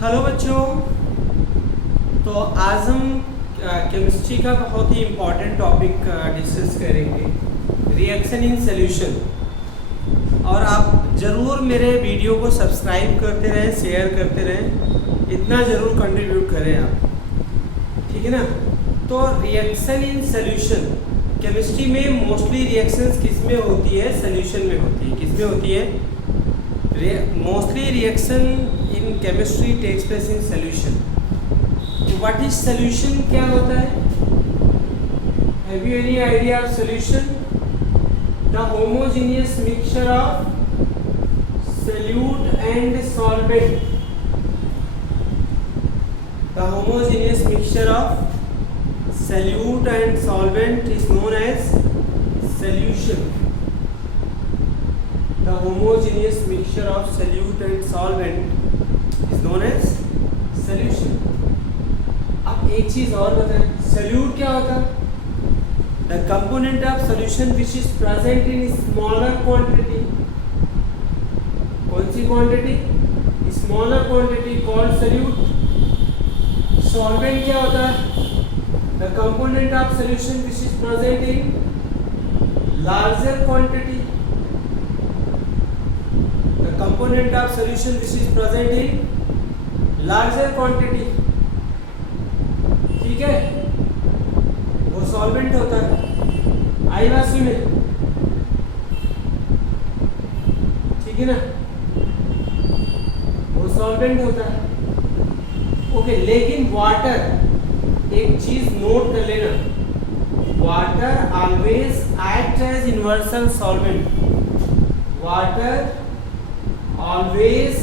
Hello बच्चों। तो आज हम केमिस्ट्री का बहुत ही इम्पोर्टेंट टॉपिक डिस्कस करेंगे, रिएक्शन इन सॉल्यूशन। और आप ज़रूर मेरे वीडियो को सब्सक्राइब करते रहें, शेयर करते रहें, इतना ज़रूर कंट्रीब्यूट करें आप, ठीक है ना। तो रिएक्शन इन सॉल्यूशन, केमिस्ट्री में मोस्टली रिएक्शंस किस में होती है? सॉल्यूशन में होती है। किस में होती है? Mostly reaction in chemistry takes place in solution. What is solution? क्या होता है? Have you any idea of solution? The homogeneous mixture of solute and solvent. The homogeneous mixture of solute and solvent is known as solution. The homogeneous mixture of solute and solvent is known as solution. अब एक चीज और बताएं, solute क्या होता है? The component of solution which is present in smaller quantity. कौन सी quantity? Smaller quantity called solute. Solvent क्या होता है? The component of solution which is present in larger quantity. The component of solution which is present in larger quantity, ठीक है, वो solvent होता है। आई बात सुने, ठीक है ना, सॉल्वेंट होता है। ओके, लेकिन वाटर, एक चीज नोट कर लेना, water always act as universal solvent. Water always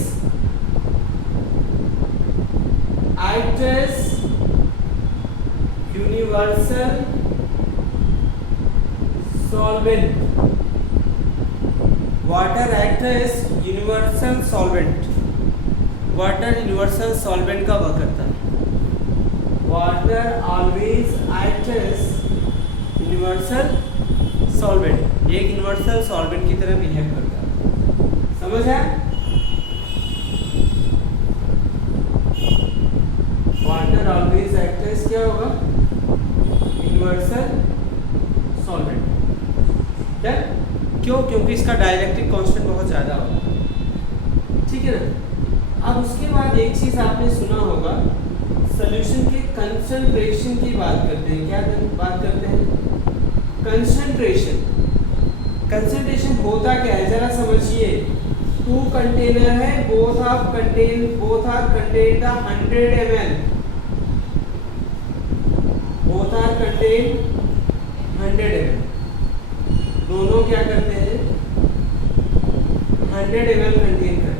act as universal solvent. Water act as universal solvent. Water universal solvent का वर्क करता है। Water always act as universal solvent, एक यूनिवर्सल सॉल्वेंट की तरह बिहेव करता है। समझ है? वाटर ऑलवेज एक्ट एज क्या होगा? Universal solvent. क्या? क्यों? क्योंकि इसका डाइलेक्ट्रिक कांस्टेंट बहुत ज्यादा होगा, ठीक है ना। अब उसके बाद एक चीज आपने सुना होगा, सॉल्यूशन के कंसंट्रेशन की बात करते हैं। क्या बात करते हैं? कंसंट्रेशन। कंसंट्रेशन होता क्या है जरा समझिए। टू कंटेनर है, both are contain the 100 ml, both are contain 100 ml। दोनों क्या करते हैं? 100 ml कंटेन करते हैं।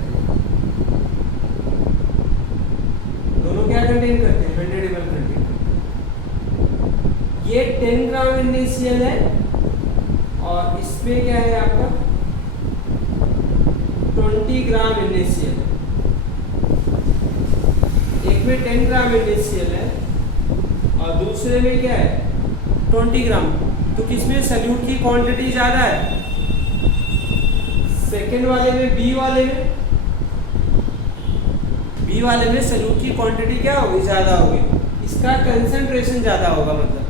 क्या कंटेन करते हैं? 100 ml कंटेन करते हैं। ये 10 ग्राम NaCl है और इसमें क्या है आपका? 20 ग्राम NaCl। एक में 10 ग्राम NaCl है और दूसरे में क्या है? 20 ग्राम। तो किसमें सॉल्यूट की क्वांटिटी ज्यादा है? सेकेंड वाले में, बी वाले में सॉल्यूट की क्वांटिटी क्या होगी? ज्यादा होगी, इसका कंसंट्रेशन ज्यादा होगा। मतलब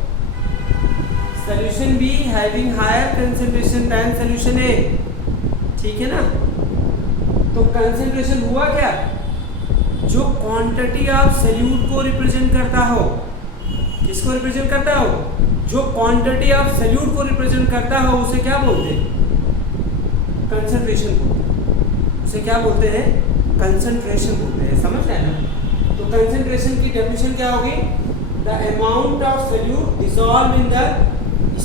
solution B having higher concentration than solution A, ठीक है ना। तो कंसंट्रेशन हुआ क्या? जो क्वांटिटी ऑफ सॉल्यूट को रिप्रेजेंट करता हो, किसको रिप्रेजेंट करता हो? जो क्वांटिटी ऑफ सॉल्यूट को रिप्रेजेंट करता हो उसे क्या बोलते हैं? कंसंट्रेशन बोलते हैं। उसे क्या बोलते हैं? कंसंट्रेशन बोलते हैं। समझ रहे हैं ना? तो कंसंट्रेशन की डेफिनेशन क्या होगी? The amount of solute dissolve in the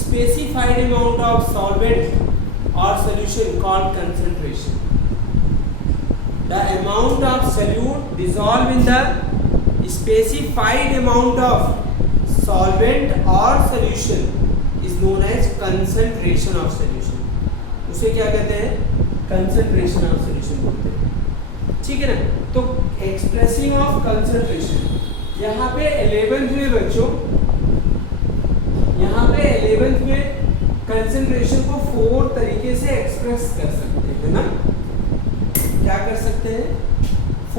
specified amount of solvent और solution called concentration. The amount of solute dissolve in the specified amount of solvent और solution is known as concentration of solution. उसे क्या कहते हैं? Concentration of solution बोलते हैं, ठीक है ना। तो एक्सप्रेसिंग ऑफ कंसंट्रेशन, यहाँ पे 11th में बच्चों, यहाँ पे 11th में कंसंट्रेशन को 4 तरीके से एक्सप्रेस कर सकते हैं ना। क्या कर सकते हैं?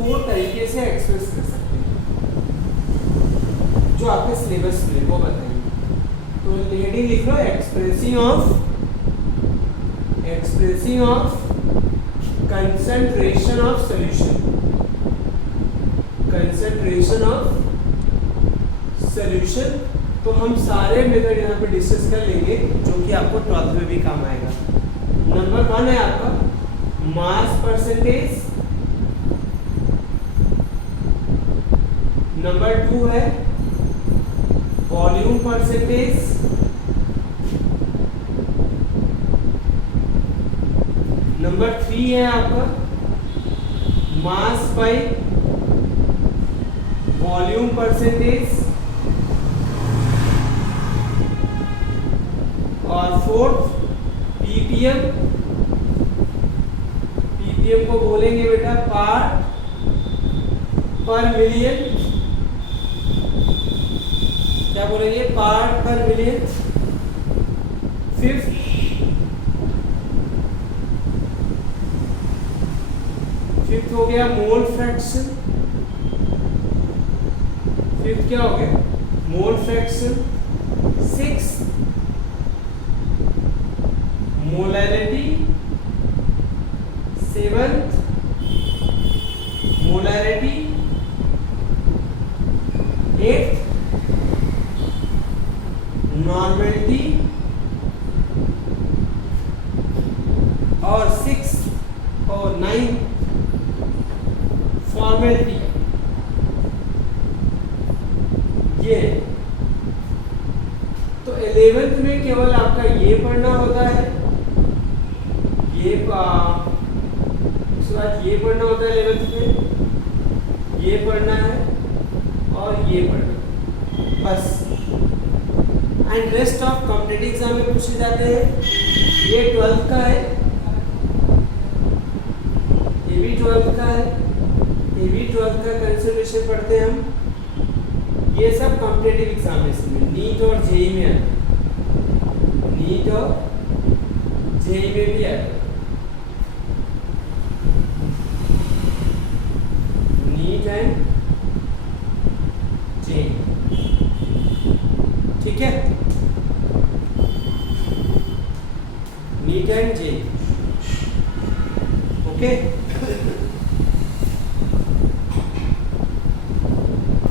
4 तरीके से एक्सप्रेस कर सकते हैं, जो आपके सिलेबस में वो बताएंगे। तो हेडिंग लिख लो, expressing of concentration of solution, concentration of solution. तो हम सारे मेथड यहाँ पे डिस्कस कर लेंगे जो कि आपको 12th में भी काम आएगा। नंबर 1 है आपका मास परसेंटेज, नंबर 2 है वॉल्यूम परसेंटेज, नंबर 3 है आपका मास बाय वॉल्यूम परसेंटेज, और 4th पीपीएम। पीपीएम को बोलेंगे बेटा पार्ट पर मिलियन, क्या बोलेंगे, पार्ट पर मिलियन। 5th हो गया मोल फ्रैक्शन, 5th क्या हो गया, mole fraction. 6th molarity, 7th molarity, 8th normality, और 6th और 9th फॉर्मेलिटी। ये तो 11th में केवल आपका ये पढ़ना होता है, ये उसके बाद ये पढ़ना होता है 11th में, ये पढ़ना है और ये पढ़ना, बस। And rest of competitive exam में पूछे जाते हैं। ये 12th का है, ये भी 12th का है, ये भी 12th का कंसिडरेशन पढ़ते हैं हम। ये सब कॉम्पिटिटिव एग्जामिनेशन में, नीट और जेई में आते हैं, नीट और जेई में भी आते हैं, नीट एंड जेई, ठीक है, नीट एंड जेई, ओके।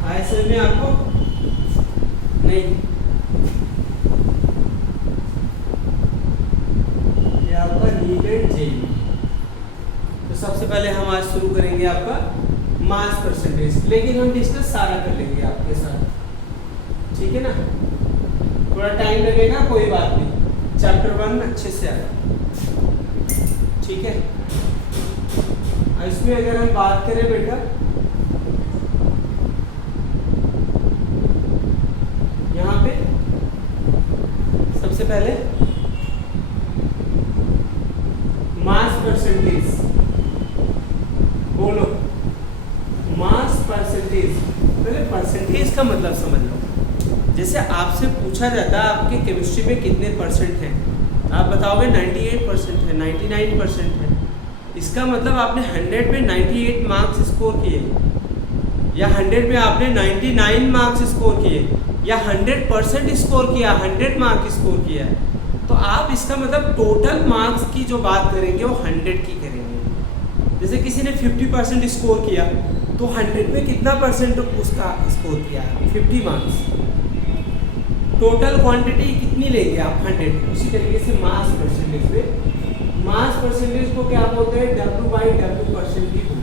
आए समझ में आपको? नहीं, ये आपका नीट एंड जेई। तो सबसे पहले हम आज शुरू करेंगे आपका मास परसेंटेज, लेकिन हम डिस्कस सारा कर लेंगे आपके साथ, ठीक है ना। थोड़ा टाइम लगेगा, कोई बात नहीं, चैप्टर 1 अच्छे से आएगा, ठीक है। इसमें अगर हम बात करें बेटा, यहाँ पे सबसे पहले मास परसेंटेज, बोलो मास परसेंटेज। पहले परसेंटेज का मतलब समझ लो। जैसे आपसे पूछा जाता है आपके केमिस्ट्री में कितने परसेंट हैं, आप बताओगे 98% है, 99% है। इसका मतलब आपने 100 में 98 मार्क्स स्कोर किए, या 100 में आपने 99 मार्क्स स्कोर किए, या 100% स्कोर किया, 100 मार्क्स स्कोर किया है। तो आप इसका मतलब टोटल मार्क्स की जो बात करेंगे वो 100 की करेंगे। जैसे किसी ने 50% स्कोर किया तो 100 में कितना परसेंट उसका स्कोर किया है, 50 मार्क्स। टोटल क्वांटिटी कितनी लेंगे आप, 100। उसी तरीके से मास परसेंटेज पे, मास परसेंटेज को क्या बोलते हैं, W/W परसेंट भी बोलते हैं।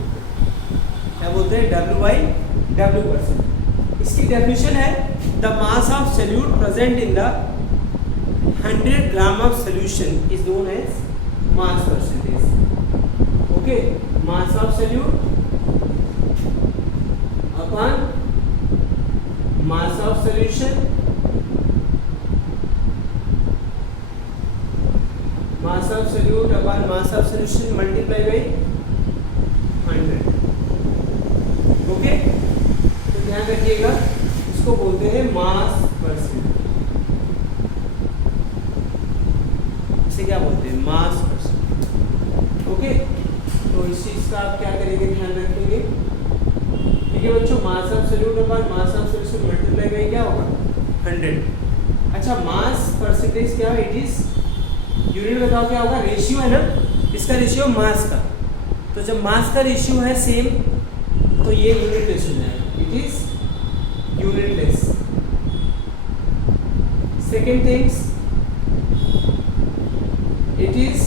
क्या बोलते हैं, W/W परसेंट। इसकी डेफिनेशन है the mass of solute present in the 100 gram of solution is known as mass percentage. Okay, mass of solute upon mass of solution, mass of solute upon mass of solution multiply by 100। Okay, तो ध्यान रखिएगा, इसको बोलते हैं मास percent. इसे क्या बोलते हैं, मास परसेंट। ओके, तो इस चीज का आप क्या करेंगे, ध्यान रखेंगे। ठीक है बच्चों, मास of solute upon mass of solution multiply करें क्या होगा 100। अच्छा मास परसेंटेज क्या है, इट इज यूनिट बताओ क्या होगा, रेशियो है ना, इसका रेशियो मास का, तो जब मास का रेशियो है सेम तो ये यूनिटलेस हो जाएगा, it is unitless. Second things, it is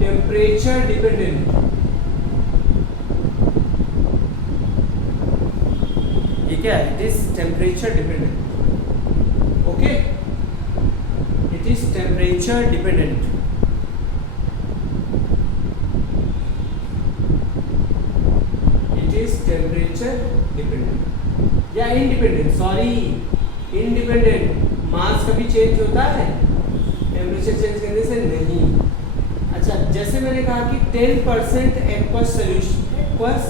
temperature dependent, ये क्या है, it is temperature dependent, okay, it is temperature dependent. It is temperature dependent या इंडिपेंडेंट, सॉरी इंडिपेंडेंट, मास कभी चेंज होता है टेम्परेचर चेंज करने से नहीं। अच्छा जैसे मैंने कहा कि 10% aqueous solution, aqueous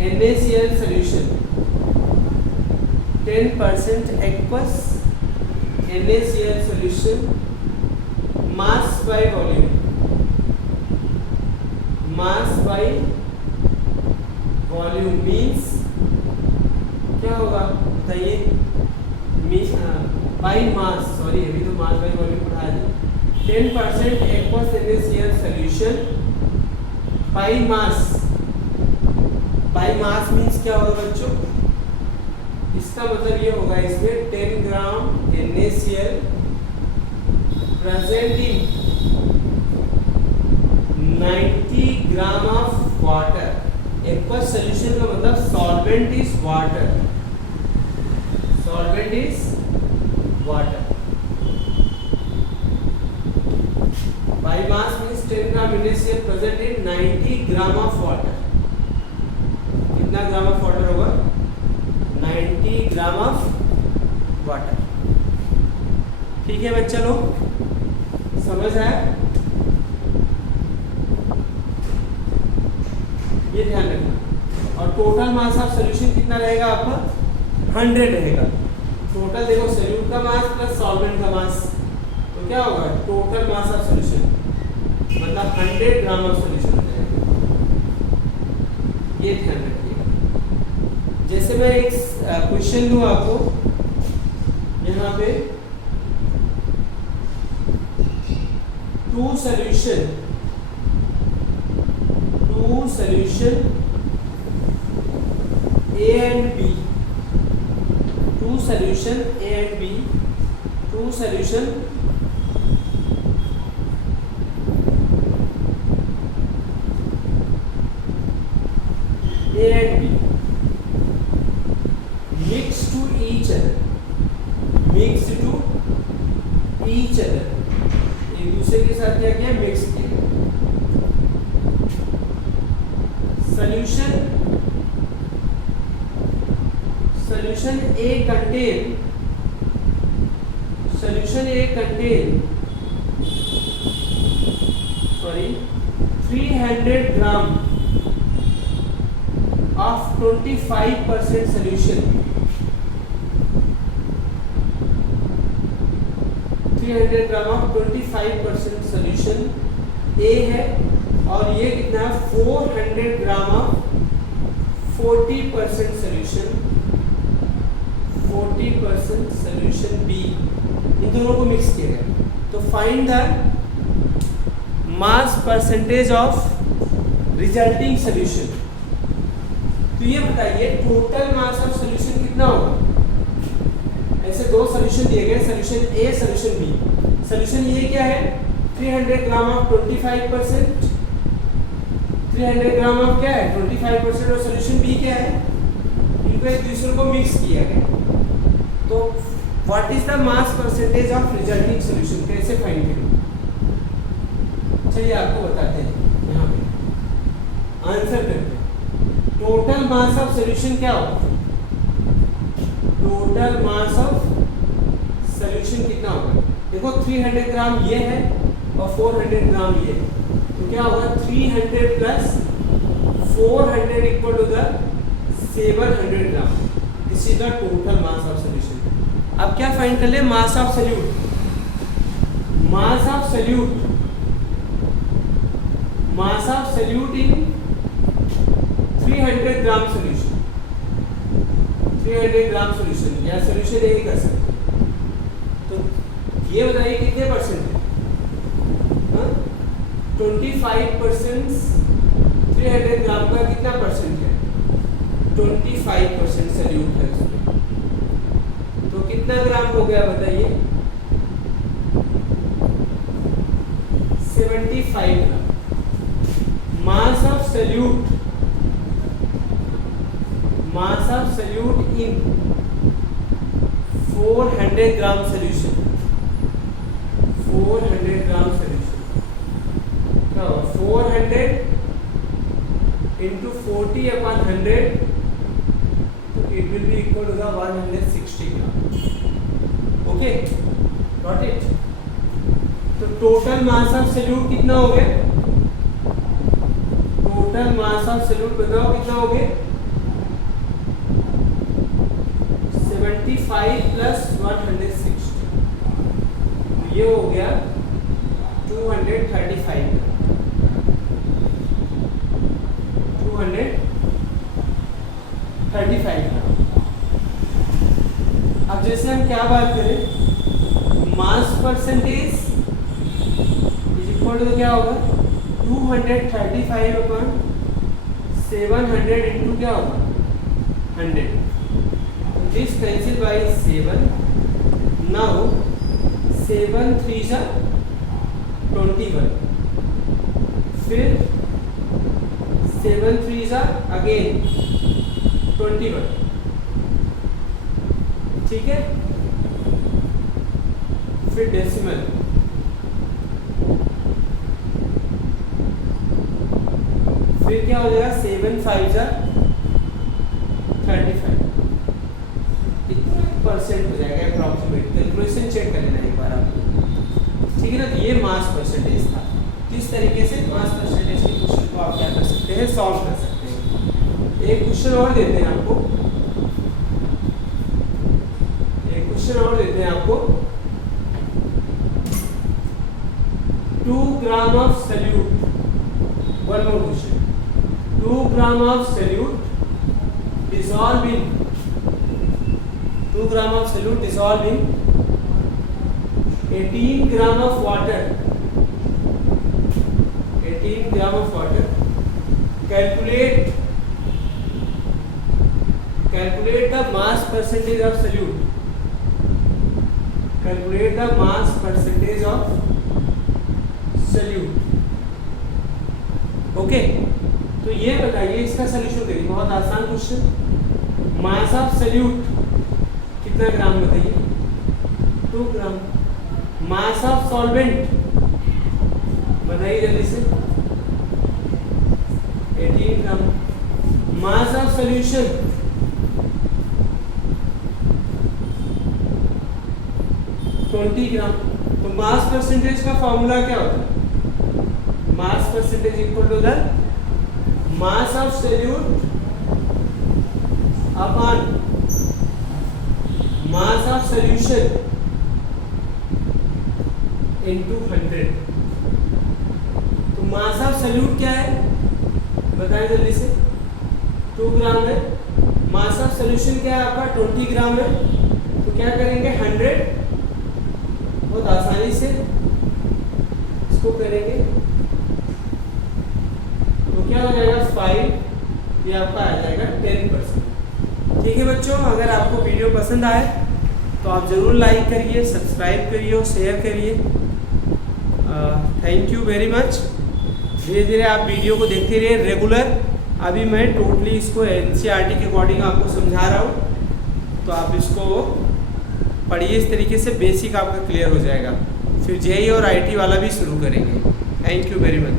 NaCl solution, 10% aqueous NaCl solution mass by volume, mass by volume means क्या होगा बताइए, बाई मास, सॉरी अभी तो मास बाई वॉल्यूम पढ़ा है, 10% aqueous NaCl solution by mass, by mass means क्या होगा बच्चों, इसका मतलब ये होगा इसमें 10 ग्राम NaCl present in 90 gram of water. Aqueous solution का मतलब solvent is water, solvent is water. By mass means 10 gram NaCl present in 90 gram of water. कितना ग्राम ऑफ वाटर होगा, 90 ग्राम ऑफ वाटर। ठीक है बच्चा लोग, समझ आया, ये ध्यान रखना। और टोटल मास ऑफ सॉल्यूशन कितना रहेगा आपका 100 रहेगा। टोटल देखो सॉल्यूट का मास प्लस सॉल्वेंट का मास, तो क्या होगा टोटल मास ऑफ सॉल्यूशन मतलब 100 ग्राम ऑफ सॉल्यूशन हो जाएगा, ये ध्यान रखिएगा। जैसे मैं एक क्वेश्चन दूं आपको यहाँ पे, two solution A and B, two solution A and B, two solution A and B mix to each other, mix to each other, एक दूसरे के साथ क्या किया, मिक्स किया। Solution A contain 300 gram of 25% solution, 300 gram of 25% solution A है, और ये कितना 400 gram of 40% solution, 40% solution B, इन दोनों को मिक्स किया गया। तो find the mass percentage of resulting solution. तो ये बताइए टोटल मास ऑफ सॉल्यूशन कितना होगा। ऐसे दो सॉल्यूशन दिए गए, solution A solution B। Solution ये क्या है 300 ग्राम ऑफ 25%, 300 ग्राम ऑफ क्या है 25%, और सॉल्यूशन B क्या है, इनको एक दूसरे को मिक्स किया गया। तो what is the mass percentage of resulting solution, कैसे फाइंड करें, चलिए आपको बताते हैं। यहाँ पे आंसर करते हैं। टोटल मास ऑफ सॉल्यूशन क्या होगा, टोटल मास ऑफ सॉल्यूशन कितना होगा। देखो 300 ग्राम ये है और 400 ग्राम ये है, तो क्या होगा 300 plus 400 equal to the 700 gram. This is the total mass of solution. अब क्या फाइंड कर ले, mass of solute. Mass of solute mass of solute in 300 gram solution, 300 gram solution या सॉल्यूशन यही कर सकते हैं। तो ये बताइए कितने परसेंट है? 25%। 300 ग्राम का कितना परसेंट है? 25% सॉल्यूट है उसमें, तो कितना ग्राम हो गया बताइए? 75 gram. Mass of solute in 400 gram solution, 400 gram solution, 400 into 40/100, तो it will be equal to the 160 gram. Okay, got it. तो टोटल मास ऑफ सॉल्यूट कितना हो गया? टोटल मास ऑफ सॉल्यूट बताओ कितना हो गया? 75 प्लस 160, तो ये हो गया 235 ग्राम। 235 ग्राम। अब जैसे हम क्या बात करें, mass percentage is equal to क्या होगा? 235/700 इंटू क्या होगा? 100। This cancel bye 7। नाउ 7 3 जा 21, फिर 7 3 जा अगेन 21, ठीक है। फिर डेसिमल, फिर क्या हो जाएगा? 7 5 जा 35, इतना परसेंट हो जाएगा अप्रॉक्सीमेट। कैलकुलेशन चेक कर लेना एक बार आपको, ठीक है ना। तो ये मास परसेंटेज था। किस तरीके से मास परसेंटेज के क्वेश्चन को आप क्या कर सकते हैं? सॉल्व कर सकते हैं। एक क्वेश्चन और देते हैं आपको, एक क्वेश्चन और देते हैं आपको। 2 gram of solute, one more question. 2 gram of solute dissolve in 2 gram of solute dissolve in 18 gram of water, 18 gram of water. Calculate the mass percentage of solute, calculate the mass percentage of solute। Okay, तो ये बताइए इसका solution करिए। बहुत आसान question. Mass of solute कितना ग्राम बताइए? 2 ग्राम। Mass of solvent बताइए जल्दी से? 18 ग्राम। मास ऑफ सॉल्यूशन 20 ग्राम। तो मास परसेंटेज का फॉर्मूला क्या होता है? Mass percentage equal to the mass of solute upon mass of solution into 100। तो मास ऑफ सॉल्यूट क्या है बताएं जल्दी से? 2 ग्राम है। मास ऑफ सॉल्यूशन क्या है आपका? 20 ग्राम है। तो क्या करेंगे? 100, बहुत आसानी से इसको करेंगे तो क्या हो जाएगा? 5, ये आपका आ जाएगा 10%। ठीक है बच्चों, अगर आपको वीडियो पसंद आए तो आप ज़रूर लाइक करिए, सब्सक्राइब करिए और शेयर करिए। Thank you very much. धीरे धीरे आप वीडियो को देखते रहिए रेगुलर। अभी मैं टोटली इसको NCERT के अकॉर्डिंग आपको समझा रहा हूँ, तो आप इसको पढ़िए। इस तरीके से बेसिक आपका क्लियर हो जाएगा। फिर JEE और IT वाला भी शुरू करेंगे। Thank you very much.